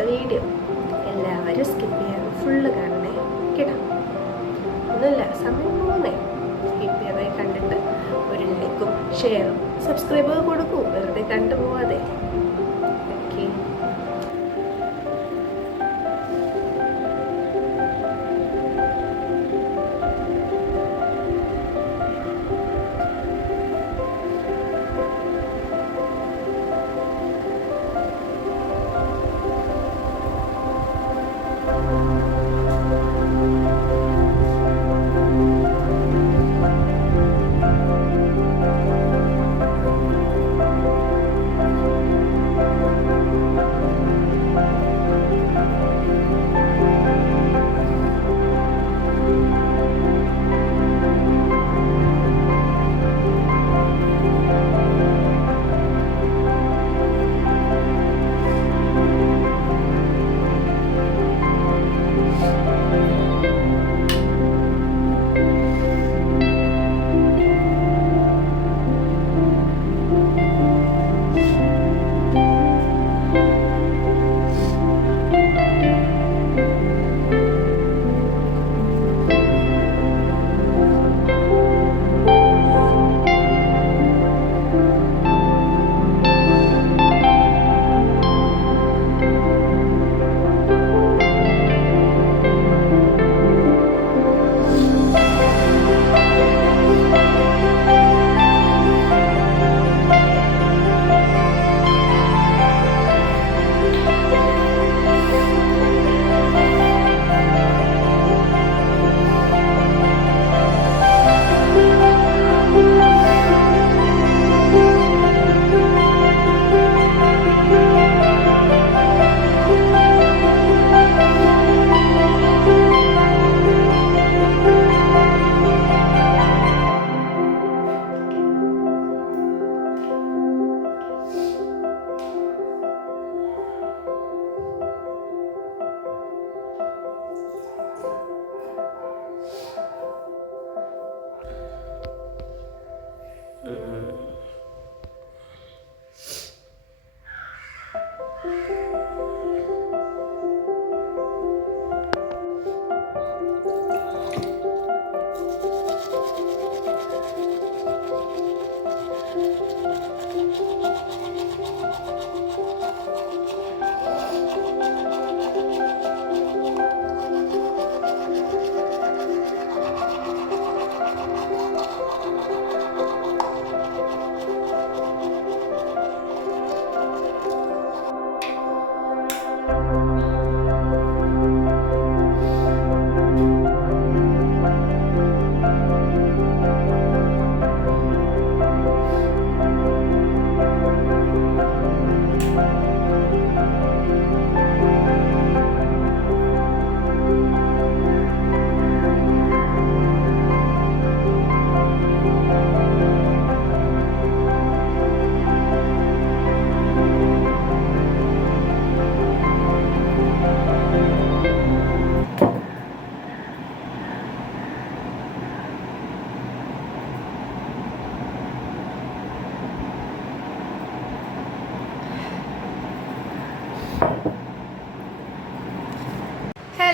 Video എല്ലാവരും skip ചെയ്യാൻ full കാണണേ കേട്ടോ. ഒന്നുമില്ല, സമയം പോകുന്നേ. സ്കിപ്പ് ചെയ്യാതെ കണ്ടിട്ട് ഒരു ലൈക്കും ഷെയറും സബ്സ്ക്രൈബ് കൊടുക്കൂ, വെറുതെ കണ്ടുപോവാതെ. Okay,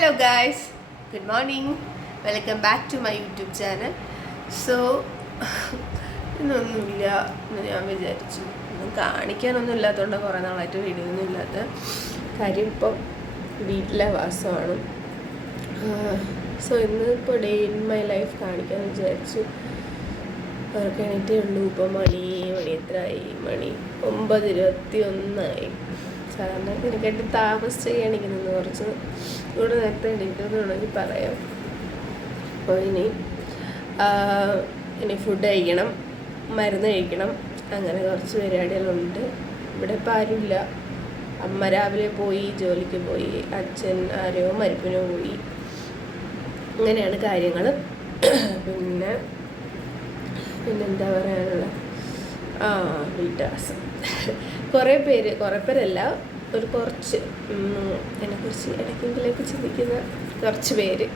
hello guys, good morning, welcome back to my YouTube channel. So ഇന്നൊന്നുമില്ല എന്ന് ഞാൻ വിചാരിച്ചു. ഒന്നും കാണിക്കാനൊന്നും ഇല്ലാത്തതുകൊണ്ട് കുറേ നാളായിട്ട് വീഡിയോ ഒന്നും ഇല്ലാത്ത കാര്യം. ഇപ്പം വീട്ടിലെ വാസമാണ്. സോ ഇന്നിപ്പോൾ ഡേ ഇൻ മൈ ലൈഫ് കാണിക്കാമെന്ന് വിചാരിച്ചു. അവർക്ക് എണീറ്റേ ഉള്ളൂ. ഇപ്പം മണി എത്രയായി? മണി 9:21. സാധാരണ എനിക്കായിട്ട് താമസിച്ച് എണീക്കുന്നത്, കുറച്ച് ഇവിടെ നേരത്തെ എണീറ്റെന്ന് വേണമെങ്കിൽ പറയാം. അപ്പോൾ ഇനി ഫുഡ് കഴിക്കണം, മരുന്ന് കഴിക്കണം, അങ്ങനെ കുറച്ച് പരിപാടികളുണ്ട്. ഇവിടെ ഇപ്പം ആരുമില്ല. അമ്മ രാവിലെ പോയി, ജോലിക്ക് പോയി. അച്ഛൻ ആരോ മരിപ്പിനോ പോയി. അങ്ങനെയാണ് കാര്യങ്ങൾ. പിന്നെന്താ പറയാനുള്ള വീട്ടാസം. കുറേ പേരല്ല, കുറച്ച് എന്നെക്കുറിച്ച് ഇടയ്ക്കെങ്കിലേക്ക് ചിന്തിക്കുന്ന കുറച്ച് പേര്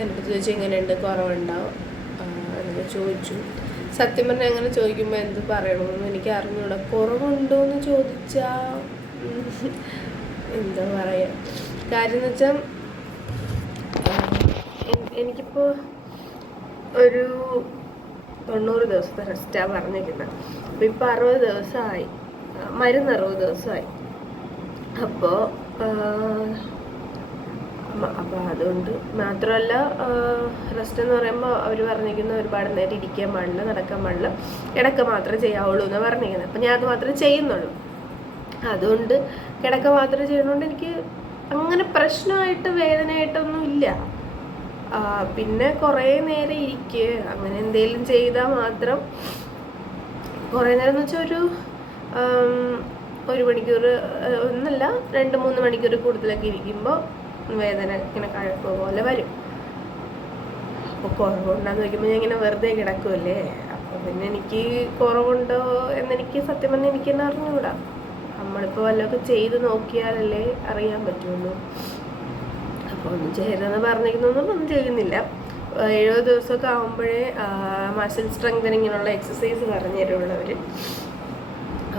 എന്നോട് ചോദിച്ചു എങ്ങനെയുണ്ട്, കുറവുണ്ടാവും എന്നൊക്കെ ചോദിച്ചു. സത്യം പറഞ്ഞാൽ അങ്ങനെ ചോദിക്കുമ്പോൾ എന്ത് പറയണമെന്ന് എനിക്ക് അറിഞ്ഞൂടാ. കുറവുണ്ടോ എന്ന് ചോദിച്ചാൽ എന്താ പറയുക, കാര്യം എന്ന് വെച്ചാൽ എനിക്കിപ്പോൾ ഒരു 90 ദിവസത്തെ റെസ്റ്റാണ് പറഞ്ഞിരിക്കുന്നത്. അപ്പോൾ ഇപ്പോൾ 60 ദിവസമായി, മരുന്ന് 60 ദിവസമായി. അപ്പോൾ അതുകൊണ്ട് മാത്രമല്ല, റെസ്റ്റ് എന്ന് പറയുമ്പോൾ അവർ പറഞ്ഞിരിക്കുന്ന ഒരുപാട് നേരം ഇരിക്കാൻ പാടില്ല, നടക്കാൻ പാടില്ല, കിടക്ക മാത്രമേ ചെയ്യാവുള്ളൂ എന്നാണ് പറഞ്ഞിരിക്കുന്നത്. അപ്പം ഞാൻ അത് മാത്രമേ ചെയ്യുന്നുള്ളൂ. അതുകൊണ്ട് കിടക്ക മാത്രമേ ചെയ്യുന്നതുകൊണ്ട് എനിക്ക് അങ്ങനെ പ്രശ്നമായിട്ട് വേദനയായിട്ടൊന്നും ഇല്ല. പിന്നെ കുറേ നേരം ഇരിക്കുക അങ്ങനെ എന്തെങ്കിലും ചെയ്താൽ മാത്രം, കുറേ നേരം എന്ന് വെച്ചാൽ ഒരു മണിക്കൂർ ഒന്നല്ല 2-3 മണിക്കൂർ കൂടുതലൊക്കെ ഇരിക്കുമ്പോൾ വേദന ഇങ്ങനെ കഴപ്പ് പോലെ വരും. അപ്പോൾ കുറവുണ്ടാന്ന് ചോദിക്കുമ്പോൾ ഞാൻ ഇങ്ങനെ വെറുതെ കിടക്കുമല്ലേ, അപ്പോൾ പിന്നെ എനിക്ക് കുറവുണ്ടോ എന്നെനിക്ക് സത്യം പറഞ്ഞാൽ എനിക്ക് തന്നെ അറിഞ്ഞുകൂടാ. നമ്മളിപ്പോൾ വല്ലതൊക്കെ ചെയ്ത് നോക്കിയാലല്ലേ അറിയാൻ പറ്റുള്ളൂ. അപ്പോൾ ഒന്നും ചെയ്യരുതെന്ന് പറഞ്ഞിരിക്കുന്നൊന്നും ഒന്നും ചെയ്യുന്നില്ല. 70 ദിവസമൊക്കെ ആകുമ്പോഴേ മസിൽ സ്ട്രെങ്തനിങ്ങിനുള്ള എക്സസൈസ് പറഞ്ഞു തരുള്ളവർ.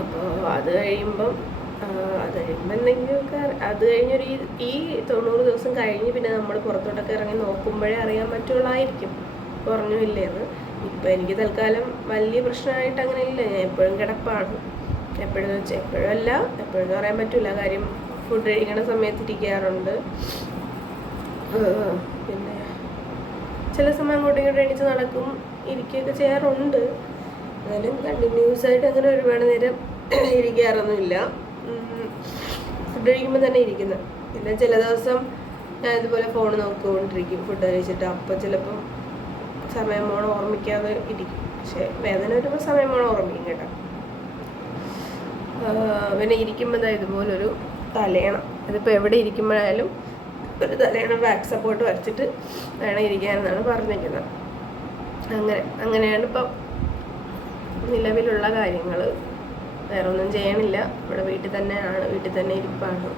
അപ്പോൾ അത് കഴിയുമ്പം എന്തെങ്കിലുമൊക്കെ അത് കഴിഞ്ഞൊരു ഈ 90 ദിവസം കഴിഞ്ഞ് പിന്നെ നമ്മൾ പുറത്തോട്ടൊക്കെ ഇറങ്ങി നോക്കുമ്പോഴേ അറിയാൻ പറ്റുള്ളായിരിക്കും കുറഞ്ഞു ഇല്ലേന്ന്. ഇപ്പം എനിക്ക് തൽക്കാലം വലിയ പ്രശ്നമായിട്ട് അങ്ങനെ ഇല്ല. ഞാൻ എപ്പോഴും കിടപ്പാണ്, എപ്പോഴെന്ന് വെച്ചാൽ എപ്പോഴും അല്ല, എപ്പോഴെന്ന് പറയാൻ പറ്റില്ല. കാര്യം ഫുഡ് കഴിക്കണ സമയത്ത് ഇരിക്കാറുണ്ട്, പിന്നെ ചില സമയം അങ്ങോട്ടും ഇങ്ങോട്ടും എണീച്ച് നടക്കും, ഇരിക്കുകയൊക്കെ ചെയ്യാറുണ്ട്. എന്നാലും കണ്ടിന്യൂസ് ആയിട്ട് അങ്ങനെ ഒരുപാട് നേരം ഇരിക്കാറൊന്നുമില്ല. ഫുഡ് കഴിക്കുമ്പോൾ തന്നെ ഇരിക്കുന്നത്. പിന്നെ ചില ദിവസം ഞാൻ ഇതുപോലെ ഫോൺ നോക്കിക്കൊണ്ടിരിക്കും ഫുഡ് കഴിച്ചിട്ട്. അപ്പോൾ ചിലപ്പം സമയം പോകണം ഓർമ്മിക്കാതെ ഇരിക്കും. പക്ഷേ വേദന വരുമ്പോൾ സമയം പോകണം ഓർമ്മിക്കും കേട്ടോ. പിന്നെ ഇരിക്കുമ്പോൾ ഇതുപോലൊരു തലയണം, ഇതിപ്പോൾ എവിടെ ഇരിക്കുമ്പോഴായാലും ഒരു തലയണം ബാക്ക് സപ്പോർട്ട് വരച്ചിട്ട് വേണം ഇരിക്കാനെന്നാണ് പറഞ്ഞിരിക്കുന്നത്. അങ്ങനെയാണ് ഇപ്പം നിലവിലുള്ള കാര്യങ്ങൾ. വേറെ ഒന്നും ചെയ്യണില്ല, ഇവിടെ വീട്ടിൽ തന്നെ ഇരിപ്പാണ്.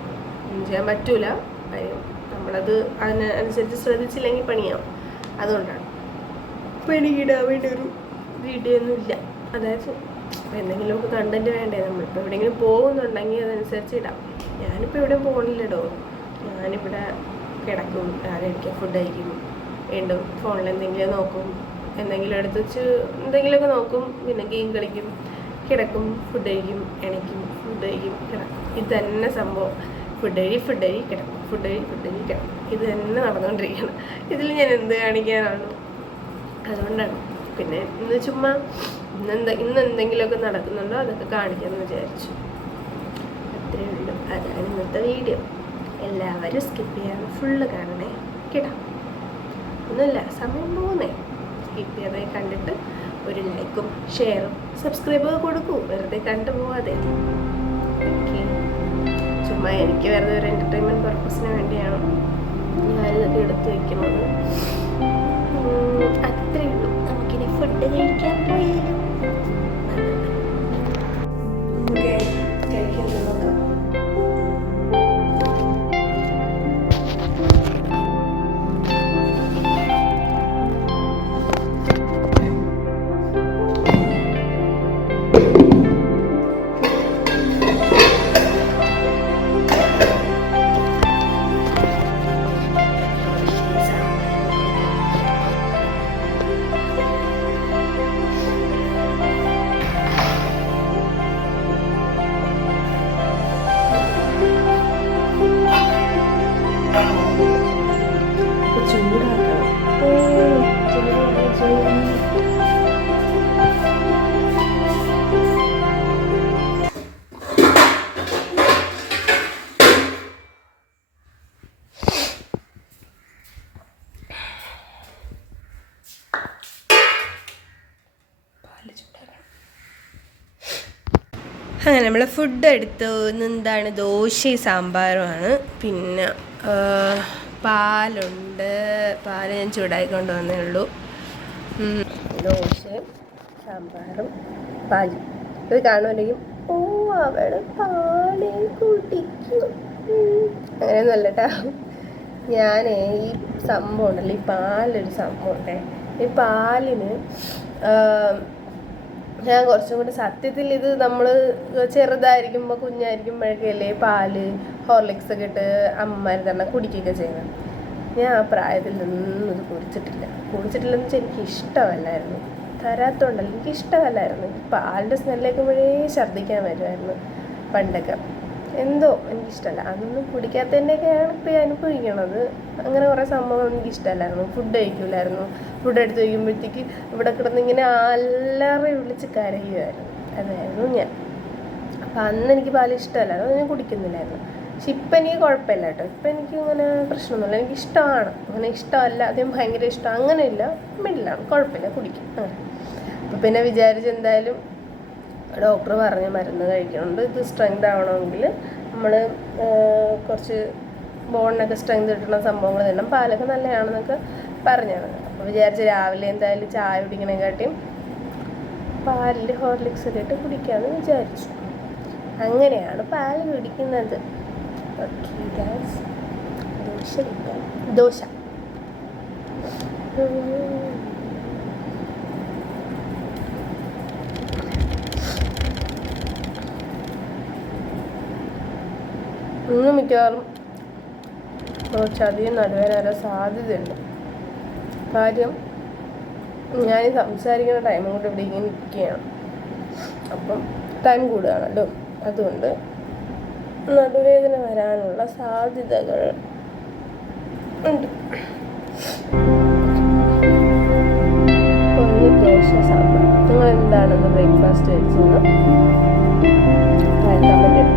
ഒന്നും ചെയ്യാൻ പറ്റൂല. കാര്യം നമ്മളത് അതിനനുസരിച്ച് ശ്രദ്ധിച്ചില്ലെങ്കിൽ പണിയാവും. അതുകൊണ്ടാണ് ഇപ്പം എനിക്ക് ഇടാൻ വേണ്ടി ഒരു വീഡിയോ ഒന്നും ഇല്ല. അതായത് എന്തെങ്കിലുമൊക്കെ കണ്ടന്റ് വേണ്ടേ. നമ്മളിപ്പോൾ എവിടെയെങ്കിലും പോകുന്നുണ്ടെങ്കിൽ അതനുസരിച്ച് ഇടാം. ഞാനിപ്പോൾ എവിടെയും പോകണില്ലടോ, ഞാനിവിടെ കിടക്കും, കഴിക്കും, ഫുഡ് കഴിക്കും, വീണ്ടും ഫോണിൽ എന്തെങ്കിലും നോക്കും, എന്തെങ്കിലും എടുത്ത് വെച്ച് എന്തെങ്കിലുമൊക്കെ നോക്കും, പിന്നെ ഗെയിം കളിക്കും, കിടക്കും, ഫുഡ് കഴിക്കും, എണീക്കും, ഫുഡ് കഴിക്കും, കിടക്കും. ഇത് തന്നെ സംഭവം. ഫുഡ് കഴി കിടക്കും, ഫുഡ് കഴി കിടക്കും. ഇത് തന്നെ നടന്നുകൊണ്ടിരിക്കണം. ഇതിൽ ഞാൻ എന്ത് കാണിക്കാനാണ്? അതുകൊണ്ടാണ്. പിന്നെ ഇന്ന് ചുമ്മാ ഇന്ന് എന്തെങ്കിലുമൊക്കെ നടക്കുന്നുണ്ടോ അതൊക്കെ കാണിക്കാമെന്ന് വിചാരിച്ചു. അത്രയേ ഉള്ളൂ. അതാണ് ഇന്നത്തെ വീഡിയോ. എല്ലാവരും സ്കിപ്പ് ചെയ്യാതെ ഫുള്ള് കാണണേ. കിടാം ഒന്നുമില്ല, സമയം പോകുന്നേ. സ്കിപ്പ് ചെയ്യാതെ കണ്ടിട്ട് ഒരു ലൈക്കും ഷെയറും സബ്സ്ക്രൈബൊക്കെ കൊടുക്കൂ, വെറുതെ കണ്ടുപോകാതെ. ഓക്കെ, ചുമ്മാ എനിക്ക് വെറുതെ ഒരു എൻ്റർടൈൻമെൻറ്റ് പർപ്പസിന് വേണ്ടിയാണ് ഞാനിതൊക്കെ എടുത്ത് വയ്ക്കുന്നത്. അത്രയേ ഉള്ളൂ. നമുക്കിനി ഫുഡ് കഴിക്കാൻ പോയാലും കഴിക്കാൻ നോക്കാം. അങ്ങനെ നമ്മൾ ഫുഡ് എടുത്തു. എന്താണ്, ദോശയും സാമ്പാറുമാണ്. പിന്നെ പാലുണ്ട്, പാല് ഞാൻ ചൂടായിക്കൊണ്ട് വന്നേ ഉള്ളൂ. ദോശയും സാമ്പാറും പാലും. ഇത് കാണുമല്ലെങ്കിൽ ഓ അവിടെ പാല് കുടിക്കും അങ്ങനെയൊന്നുമല്ല കേട്ടോ. ഞാൻ ഈ സംഭവം ഉണ്ടല്ലോ, ഈ പാലൊരു സംഭവം ഉണ്ടേ. ഈ പാലിന് ഞാൻ കുറച്ചും കൂടി സത്യത്തിൽ ഇത് നമ്മൾ ചെറുതായിരിക്കുമ്പോൾ കുഞ്ഞായിരിക്കുമ്പോഴൊക്കെയല്ലേ പാല് ഹോർലിക്സ് ഒക്കെ ഇട്ട് അമ്മമാർ തന്നെ കുടിക്കുകയൊക്കെ ചെയ്യുന്നത്. ഞാൻ ആ പ്രായത്തിൽ നിന്നും ഇത് കുടിച്ചിട്ടില്ലെന്ന് വെച്ചാൽ എനിക്ക് ഇഷ്ടമല്ലായിരുന്നു. തരാത്തോണ്ടല്ല, എനിക്ക് ഇഷ്ടമല്ലായിരുന്നു. പാലിൻ്റെ സ്മെല്ലേക്കുമ്പോഴേ ഛർദ്ദിക്കാൻ വരുമായിരുന്നു പണ്ടൊക്കെ. എന്തോ എനിക്കിഷ്ടമല്ല. അതൊന്നും കുടിക്കാത്തതിൻ്റെയൊക്കെയാണ് ഇപ്പോൾ അനുഭവിക്കണത്. അങ്ങനെ കുറേ സംഭവങ്ങൾ എനിക്കിഷ്ടമല്ലായിരുന്നു. ഫുഡ് കഴിക്കില്ലായിരുന്നു. ഫുഡ് എടുത്ത് വയ്ക്കുമ്പോഴത്തേക്ക് ഇവിടെ കിടന്നിങ്ങനെ അലറി വിളിച്ച് കരയുമായിരുന്നു. അതായിരുന്നു ഞാൻ. അപ്പം അന്ന് എനിക്ക് പാൽ ഇഷ്ടമല്ലായിരുന്നു, അത് ഞാൻ കുടിക്കുന്നില്ലായിരുന്നു. പക്ഷെ ഇപ്പം എനിക്ക് കുഴപ്പമില്ല കേട്ടോ. ഇപ്പം എനിക്ക് അങ്ങനെ പ്രശ്നമൊന്നുമില്ല. എനിക്കിഷ്ടമാണ്. അങ്ങനെ ഇഷ്ടമല്ല, അദ്ദേഹം ഭയങ്കര ഇഷ്ടം അങ്ങനെയില്ല, മിഡിലാണ്, കുഴപ്പമില്ല, കുടിക്കും അങ്ങനെ. അപ്പം പിന്നെ വിചാരിച്ച് എന്തായാലും ഡോക്ടർ പറഞ്ഞ മരുന്ന് കഴിക്കുന്നുണ്ട്. ഇത് സ്ട്രെങ്ത് ആവണമെങ്കിൽ നമ്മൾ കുറച്ച് ബോണിനൊക്കെ സ്ട്രെങ്ത് കിട്ടുന്ന സംഭവങ്ങൾ തന്നെ, പാലൊക്കെ നല്ലതാണെന്നൊക്കെ പറഞ്ഞാണ്. അപ്പോൾ വിചാരിച്ച് രാവിലെ എന്തായാലും ചായ കുടിക്കണേക്കാട്ടിയും പാലിൽ ഹോർലിക്സ് ഒക്കെ ഇട്ട് കുടിക്കാമെന്ന് വിചാരിച്ചു. അങ്ങനെയാണ് പാല് കുടിക്കുന്നത്. ഓക്കെ ഗൈസ്, ദോശ ഇന്ന് മിക്കവാറും കുറച്ചധികം നടുവേദന വരാൻ സാധ്യതയുണ്ട്. കാര്യം ഞാൻ സംസാരിക്കുന്ന ടൈമും കൊണ്ട് ഇവിടെ ഇങ്ങനെ നിൽക്കുകയാണ്. അപ്പം ടൈം കൂടുകയാണല്ലോ, അതുകൊണ്ട് നടുവേദന വരാനുള്ള സാധ്യതകൾ ഉണ്ട്. ഒന്ന് ദോശ സാമ്പാർ. നിങ്ങൾ എന്താണെന്ന് ബ്രേക്ക്ഫാസ്റ്റ് കഴിച്ചത് കമൻറ്റ് ഇടും.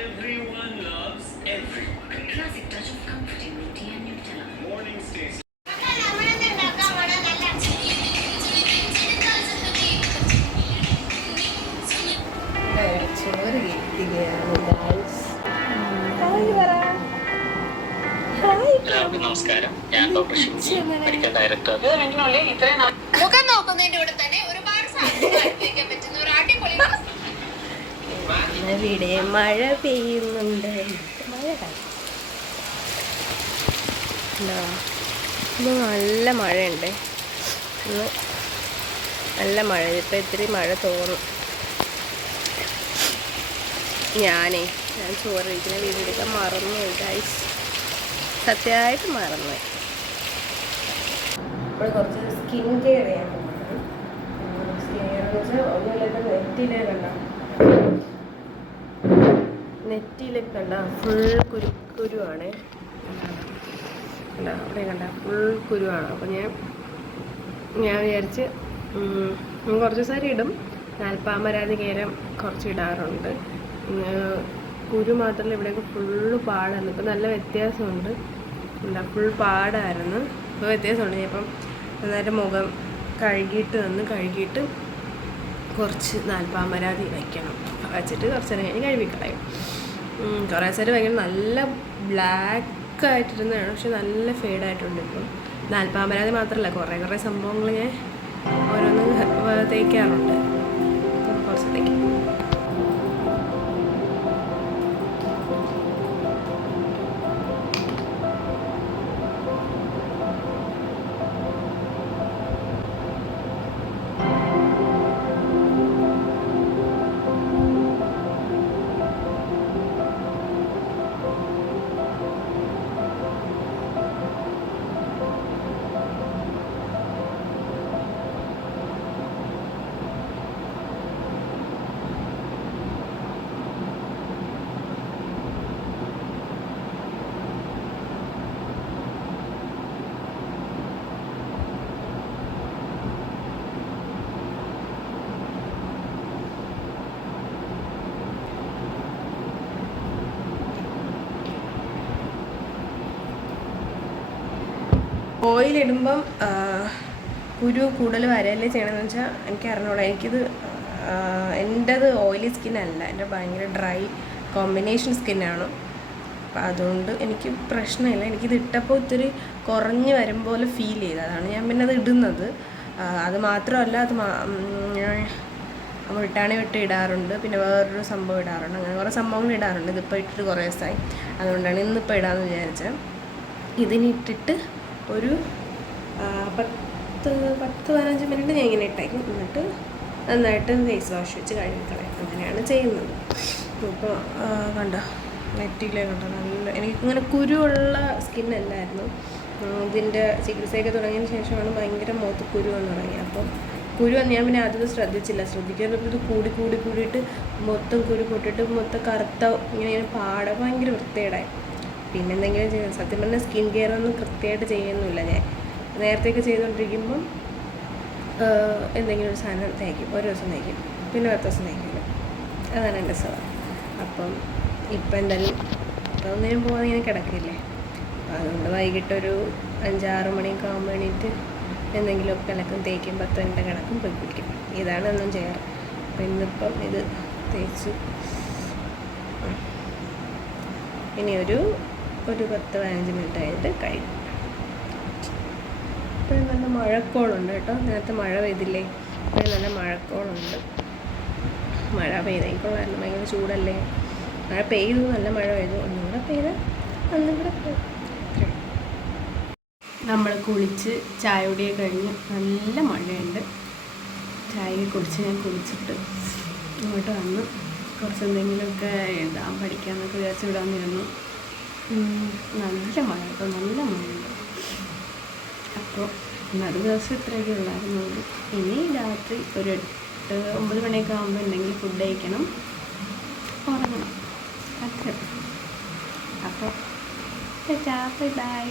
Everyone loves everyone. A classic touch of comforting roti and Nutella. Morning stays. ചോറ് കഴിക്കുകയാണ് ഗൈസ്. എല്ലാവർക്കും നമസ്കാരം. ഞാൻ ഡോക്ടർ ഷിൻജി, മെഡിക്കൽ ഡയറക്ടർ. മുഖം നോക്കുന്നതിന്റെ കൂടെ തന്നെ ഒരുപാട് സാധനങ്ങൾ അടുപ്പിക്കാൻ പറ്റുന്ന ഒരു അടിപൊളി ഇവിടെ മഴ പെയ്യുന്നുണ്ട്. മഴ ഇന്ന് നല്ല മഴയുണ്ട്. ഇന്ന് നല്ല മഴ. ഇപ്പം ഇത്തിരി മഴ തോന്നും. ഞാൻ ചോറ് കഴിക്കുന്ന വീഡിയോ എടുക്കാൻ മറന്നുപോയി ഗൈസ്, സത്യമായിട്ട് മറന്നുപോയി. ഇപ്പോൾ കുറച്ച് സ്കിൻ കെയർ ചെയ്യാൻ പോകുന്നത്. സ്കിൻ കെയർ എന്ന് വെച്ചാൽ ഒന്നുമില്ലാത്ത നെറ്റിയിലേ കണ്ട ഫുൾ കുരുവാണ്. അവിടെ കണ്ട ഫുൾ കുരുവാണ്. അപ്പോൾ ഞാൻ വിചാരിച്ച് കുറച്ച് സാരി ഇടും, നാൽപ്പാമരാതി കേരം കുറച്ച് ഇടാറുണ്ട്. കുരു മാത്രമല്ല, ഇവിടെയൊക്കെ ഫുള്ള് പാടാണ്. ഇപ്പം നല്ല വ്യത്യാസമുണ്ട്. ഫുൾ പാടായിരുന്നു, ഇപ്പോൾ വ്യത്യാസമുണ്ട്. ഇപ്പം നന്നായിട്ട് മുഖം കഴുകിയിട്ട് കുറച്ച് നാൽപ്പാമരാതി വയ്ക്കണം. വച്ചിട്ട് കുറച്ച് നേരം കഴിഞ്ഞ് കഴുകിക്കളയും. കുറേ സാരി ഭയങ്കര നല്ല ബ്ലാക്ക് ആയിട്ടിരുന്നതാണ്, പക്ഷെ നല്ല ഫെയ്ഡായിട്ടുണ്ട്. ഇപ്പം നാൽപ്പാമരാതി മാത്രമല്ല കുറേ സംഭവങ്ങൾ ഞാൻ ഓരോന്ന് തേക്കാറുണ്ട്. അപ്പോൾ കുറച്ച് തേക്കും. ഓയിലിടുമ്പം കുരു കൂടുതൽ വരയല്ലേ ചെയ്യണമെന്ന് വെച്ചാൽ എനിക്ക് അറിഞ്ഞൂടാ. എനിക്കിത് എൻ്റെത് ഓയിലി സ്കിന്നല്ല, എൻ്റെ ഭയങ്കര ഡ്രൈ കോമ്പിനേഷൻ സ്കിന്നാണ്. അപ്പം അതുകൊണ്ട് എനിക്ക് പ്രശ്നമില്ല. എനിക്കിത് ഇട്ടപ്പോൾ ഇത്തിരി കുറഞ്ഞ് വരും പോലെ ഫീൽ ചെയ്തു. അതാണ് ഞാൻ പിന്നെ അത് ഇടുന്നത്. അത് മാത്രമല്ല, അത് മുൾട്ടാണി വിട്ട് ഇടാറുണ്ട്, പിന്നെ വേറൊരു സംഭവം ഇടാറുണ്ട്. അങ്ങനെ കുറേ സംഭവങ്ങൾ ഇടാറുണ്ട്. ഇതിപ്പോൾ ഇട്ടിട്ട് കുറേ ദിവസമായി, അതുകൊണ്ടാണ് ഇന്നിപ്പോൾ ഇടാമെന്ന് വിചാരിച്ചത്. ഇതിനിട്ടിട്ട് ഒരു 10-15 മിനിറ്റ് ഞാൻ ഇങ്ങനെ ഇട്ടേക്കും. എന്നിട്ട് നന്നായിട്ട് ഫേസ് വാഷ് വെച്ച് കഴുകിക്കളയാം. അങ്ങനെയാണ് ചെയ്യുന്നത്. ഇപ്പോൾ കണ്ടോ, നെറ്റിയിലേ കണ്ടോ, നല്ല എനിക്കിങ്ങനെ കുരുവുള്ള സ്കിന്നല്ലായിരുന്നു. ഇതിൻ്റെ ചികിത്സയൊക്കെ തുടങ്ങിയതിന് ശേഷമാണ് ഭയങ്കര മുഖത്ത് കുരു വന്ന് തുടങ്ങി. അപ്പം കുരു ഞാൻ പിന്നെ അതൊന്നും ശ്രദ്ധിക്കാറുണ്ട്. ഇത് കൂടിയിട്ട് മൊത്തം കുരു പൊട്ടിട്ട് മൊത്തം കറുത്ത ഇങ്ങനെ പാട ഭയങ്കര വൃത്തികേടായി. പിന്നെ എന്തെങ്കിലും ചെയ്യാം. സത്യം പറഞ്ഞാൽ സ്കിൻ കെയർ ഒന്നും കൃത്യമായിട്ട് ചെയ്യുന്നില്ല. ഞാൻ നേരത്തെയൊക്കെ ചെയ്തുകൊണ്ടിരിക്കുമ്പം എന്തെങ്കിലും ഒരു സാധനം തേക്കും, ഒരു ദിവസം തേക്കും, പിന്നെ 10 ദിവസം തേക്കില്ല. അതാണ് എൻ്റെ സ്വഭാവം. അപ്പം ഇപ്പം എന്തായാലും ഇപ്പം ഒന്നിനും പോകാതെ ഇങ്ങനെ കിടക്കില്ലേ. അപ്പം അതുകൊണ്ട് വൈകിട്ടൊരു 5-6 മണിയൊക്കെ ആകുമ്പോൾ എണീറ്റ് എന്തെങ്കിലുമൊക്കെ കിടക്കും തേക്കും, 10 മിനിറ്റ് കിടക്കും, പോയി കുളിക്കും. ഇതാണ് ഒന്നും ചെയ്യാറ്. അപ്പം ഇന്നിപ്പം ഇത് തേച്ചു. ഇനി ഒരു 10-15 മിനിറ്റ് കഴിഞ്ഞിട്ട് കഴിയും. ഇപ്പോഴും നല്ല മഴക്കോളുണ്ട് കേട്ടോ. നേരത്തെ മഴ പെയ്തില്ലേ, ഇപ്പോഴും നല്ല മഴക്കോളുണ്ട്. മഴ പെയ്തേക്കൊള്ളായിരുന്നു, ഭയങ്കര ചൂടല്ലേ. മഴ പെയ്തു, നല്ല മഴ പെയ്തു. ഒന്നുകൂടെ പെയ്ത് ഒന്നുകൂടെ പെയ്തു. നമ്മൾ കുളിച്ച് ചായ കുടിയൊക്കെ കഴിഞ്ഞ് നല്ല മഴയുണ്ട്. ചായ കുടിച്ച് ഞാൻ കുളിച്ചിട്ട് ഇങ്ങോട്ട് വന്ന് കുറച്ച് എന്തെങ്കിലുമൊക്കെ എഴുതാൻ പഠിക്കാമെന്നൊക്കെ വിചാരിച്ച് വിടാമെന്നിരുന്നു. നല്ല മഴ കേട്ടോ, നല്ല മഴയുണ്ട്. അപ്പോൾ ഇന്നൊരു ദിവസം ഇത്രയൊക്കെ ഉള്ളായിരുന്നുള്ളൂ. ഇനി രാത്രി ഒരു 8-9 മണിയൊക്കെ ആകുമ്പോൾ എന്തെങ്കിലും ഫുഡ് കഴിക്കണം, ഉറങ്ങണം. അത്ര. അപ്പോൾ ബൈ.